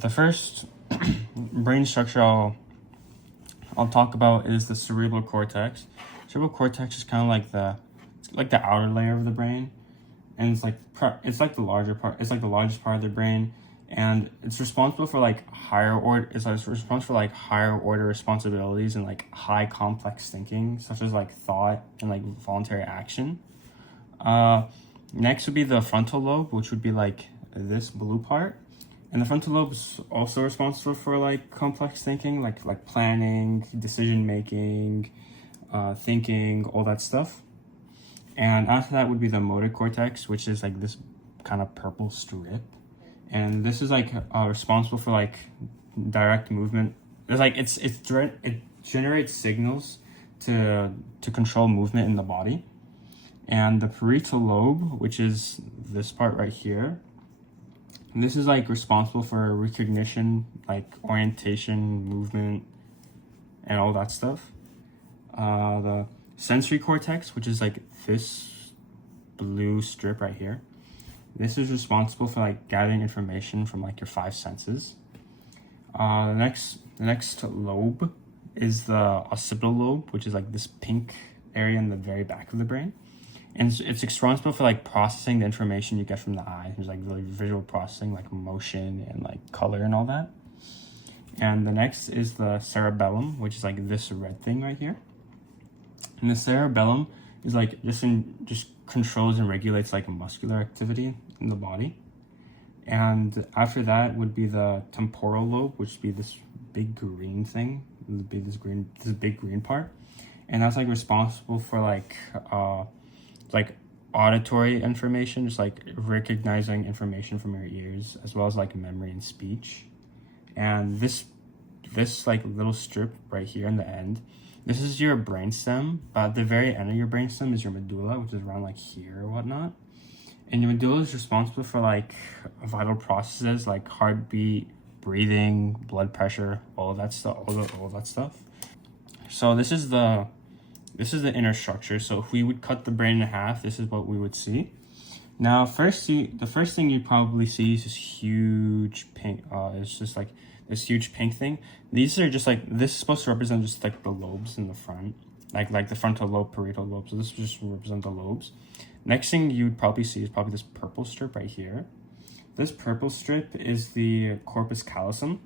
The first brain structure I'll talk about is the cerebral cortex. Cerebral cortex is kind of like the outer layer of the brain, and it's like the larger part. It's like the largest part of the brain, and it's responsible for like higher order. It's responsible for like higher order responsibilities and like high complex thinking, such as like thought and like voluntary action. Next would be the frontal lobe, which would be like this blue part. And the frontal lobe is also responsible for like complex thinking, like planning, decision making, thinking, all that stuff. And after that would be the motor cortex, which is like this kind of purple strip, and this is like responsible for like direct movement. It's like it generates signals to control movement in the body. And the parietal lobe, which is this part right here, and this is like responsible for recognition, like orientation, movement, and all that stuff. The sensory cortex, which is like this blue strip right here, this is responsible for like gathering information from like your five senses. The next lobe is the occipital lobe, which is like this pink area in the very back of the brain. And it's responsible for like processing the information you get from the eye. There's like really visual processing, like motion and like color and all that. And the next is the cerebellum, which is like this red thing right here. And the cerebellum is like just controls and regulates like muscular activity in the body. And after that would be the temporal lobe, which would be this big green thing, this big green part. And that's like responsible for like auditory information, just like recognizing information from your ears, as well as like memory and speech. And this like little strip right here in the end, this is your brainstem, but at the very end of your brainstem is your medulla, which is around like here or whatnot. And your medulla is responsible for like vital processes like heartbeat, breathing, blood pressure, all of that stuff, all that stuff. So this is the inner structure. So if we would cut the brain in half, this is what we would see. Now, the first thing you'd probably see is this huge pink. It's just like this huge pink thing. These are just like, this is supposed to represent just like the lobes in the front, like the frontal lobe, parietal lobe. So this would just represent the lobes. Next thing you'd probably see is probably this purple strip right here. This purple strip is the corpus callosum,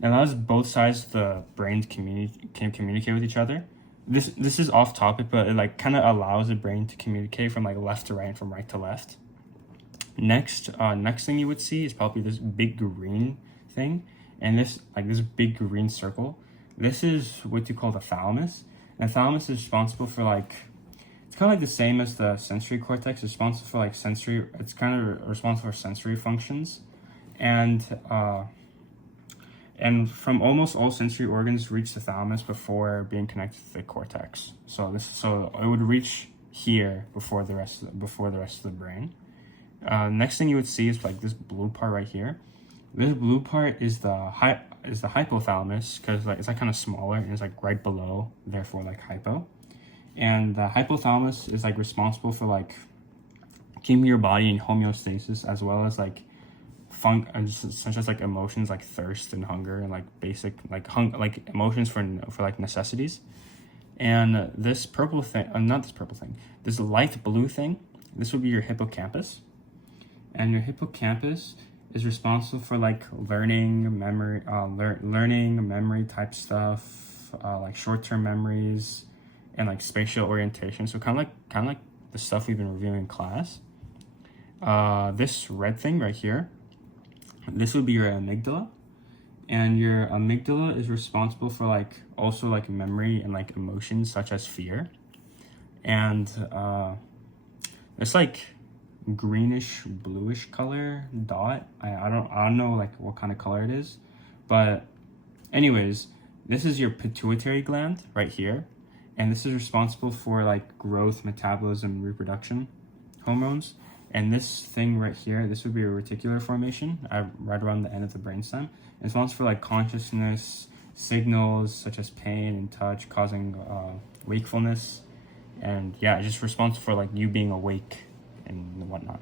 and allows both sides of the brain can communicate with each other. This is off topic, but it like kind of allows the brain to communicate from like left to right and from right to left. Next thing you would see is probably this big green thing, and this big green circle. This is what you call the thalamus, and the thalamus is responsible for like, it's kind of like the same as the sensory cortex. It's responsible for like sensory. It's kind of responsible for sensory functions, and from almost all sensory organs reach the thalamus before being connected to the cortex. So it would reach here before the rest of the brain. Next thing you would see is like this blue part right here. This blue part is the hypothalamus, because like it's like kind of smaller and it's like right below, therefore like hypo. And the hypothalamus is like responsible for like keeping your body in homeostasis, as well as like such as like emotions like thirst and hunger, and like basic like emotions for like necessities. And this purple thing, this light blue thing, this would be your hippocampus. And your hippocampus is responsible for like learning, memory type stuff, like short-term memories and like spatial orientation. So kind of like the stuff we've been reviewing in class. This red thing right here, this would be your amygdala, and your amygdala is responsible for like also like memory and like emotions such as fear. And it's like greenish bluish color dot. I don't know like what kind of color it is, but anyways, this is your pituitary gland right here, and this is responsible for like growth, metabolism, reproduction hormones. And this thing right here, this would be a reticular formation right around the end of the brainstem. It's responsible for like consciousness, signals such as pain and touch, causing wakefulness. And yeah, it's just responsible for like you being awake and whatnot.